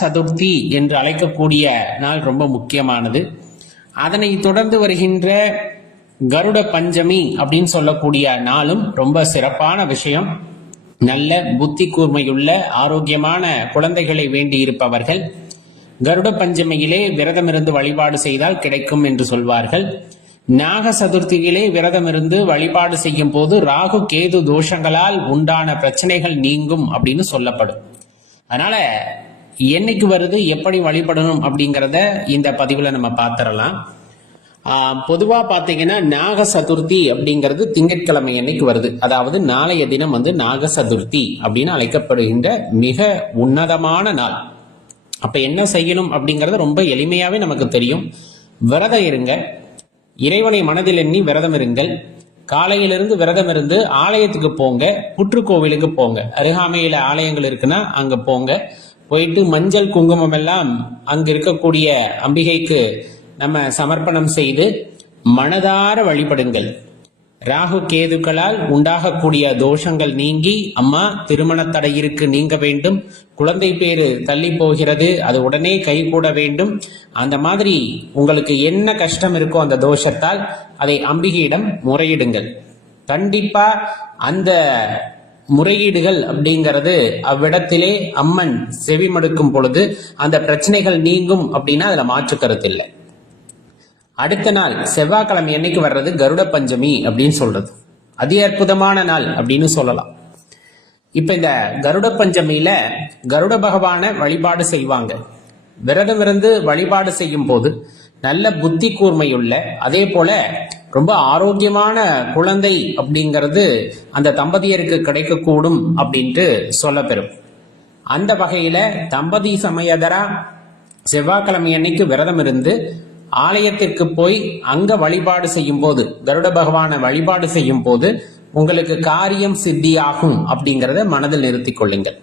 சதுர்த்தி என்று அழைக்கக்கூடிய நாள் ரொம்ப முக்கியமானது. அதனை தொடர்ந்து வருகின்ற கருட பஞ்சமி அப்படின்னு சொல்லக்கூடிய நாளும் ரொம்ப சிறப்பான விஷயம். நல்ல புத்தி கூர்மையுள்ள ஆரோக்கியமான குழந்தைகளை வேண்டி இருப்பவர்கள் கருட பஞ்சமியிலே விரதமிருந்து வழிபாடு செய்தால் கிடைக்கும் என்று சொல்வார்கள். நாக சதுர்த்தியிலே விரதமிருந்து வழிபாடு செய்யும் போது ராகு கேது தோஷங்களால் உண்டான பிரச்சனைகள் நீங்கும் அப்படின்னு சொல்லப்படும். அதனால என்னைக்கு வருது, எப்படி வழிபடணும் அப்படிங்கிறத இந்த பதிவுல நம்ம பார்த்துடலாம். பொதுவா பாத்தீங்கன்னா நாக சதுர்த்தி அப்படிங்கிறது திங்கட்கிழமை அன்னைக்கு வருது. அதாவது நாளைய தினம் நாக சதுர்த்தி அப்படின்னு அழைக்கப்படுகின்ற மிக உன்னதமான நாள். அப்ப என்ன செய்யணும் அப்படிங்கறது ரொம்ப எளிமையாவே நமக்கு தெரியும். விரதம் இருங்க, இறைவனை மனதில் எண்ணி விரதம் இருங்கள். காலையிலிருந்து விரதம் இருந்து ஆலயத்துக்கு போங்க, புற்றுக்கோவிலுக்கு போங்க. அருகாமையில ஆலயங்கள் இருக்குன்னா அங்க போங்க. போயிட்டு மஞ்சள் குங்குமம் எல்லாம் அங்க இருக்கக்கூடிய அம்பிகைக்கு நம்ம சமர்ப்பணம் செய்து மனதார வழிபடுங்கள். ராகு கேதுக்களால் உண்டாகக்கூடிய தோஷங்கள் நீங்கி, அம்மா திருமண தடையிற்கு நீங்க வேண்டும், குழந்தை பேரு தள்ளி போகிறது, அது உடனே கைகூட வேண்டும், அந்த மாதிரி உங்களுக்கு என்ன கஷ்டம் இருக்கோ அந்த தோஷத்தால் அதை அம்பிகையிடம் முறையிடுங்கள். கண்டிப்பா அந்த முறையீடுகள் அப்படிங்கிறது அவ்விடத்திலே அம்மன் செவிமடுக்கும் பொழுது அந்த பிரச்சனைகள் நீங்கும் அப்படின்னா அதுல மாற்று கருத்து இல்லை. அடுத்த நாள் செவ்வாய்க்கிழமை என்னைக்கு வர்றது கருட பஞ்சமி அப்படின்னு சொல்றது. அதி அற்புதமான நாள் அப்படின்னு சொல்லலாம். இப்ப இந்த கருட பஞ்சமியில கருட பகவான வழிபாடு செய்வாங்க. விரதம் இருந்து வழிபாடு செய்யும் போது நல்ல புத்தி கூர்மையுள்ள, அதே போல ரொம்ப ஆரோக்கியமான குழந்தை அப்படிங்கிறது அந்த தம்பதியருக்கு கிடைக்கக்கூடும் அப்படின்ட்டு சொல்லப்பெறும். அந்த வகையில தம்பதி சமயதரா செவ்வாய்க்கிழமை அன்னைக்கு விரதம் இருந்து ஆலயத்திற்கு போய் அங்க வழிபாடு செய்யும் போது, கருட பகவான வழிபாடு செய்யும் போது உங்களுக்கு காரியம் சித்தியாகும் அப்படிங்கறத மனதில் நிறுத்திக் கொள்ளுங்கள்.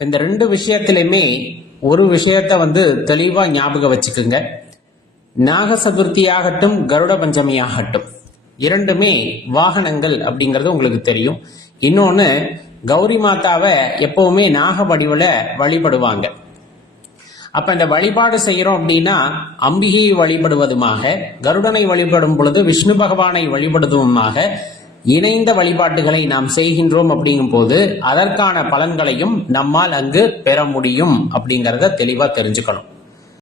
இந்த ரெண்டு விஷயத்திலுமே ஒரு விஷயத்த தெளிவா ஞாபகம் வச்சுக்குங்க. நாக சதுர்த்தி ஆகட்டும், கருட பஞ்சமி ஆகட்டும், இரண்டுமே வாகனங்கள் அப்படிங்கிறது உங்களுக்கு தெரியும். இன்னொன்னு, கௌரி மாதாவை எப்பவுமே நாக வடிவுல வழிபடுவாங்க. அப்ப இந்த வழிபாடு செய்யறோம் அப்படின்னா அம்பிகையை வழிபடுவதுமாக, கருடனை வழிபடும் பொழுது விஷ்ணு பகவானை வழிபடுவதுமாக இணைந்த வழிபாட்டுகளை நாம் செய்கின்றோம். அப்படிங்கும் போது அதற்கான பலன்களையும் நம்மால் அங்கு பெற முடியும் அப்படிங்கறத தெளிவா தெரிஞ்சுக்கணும்.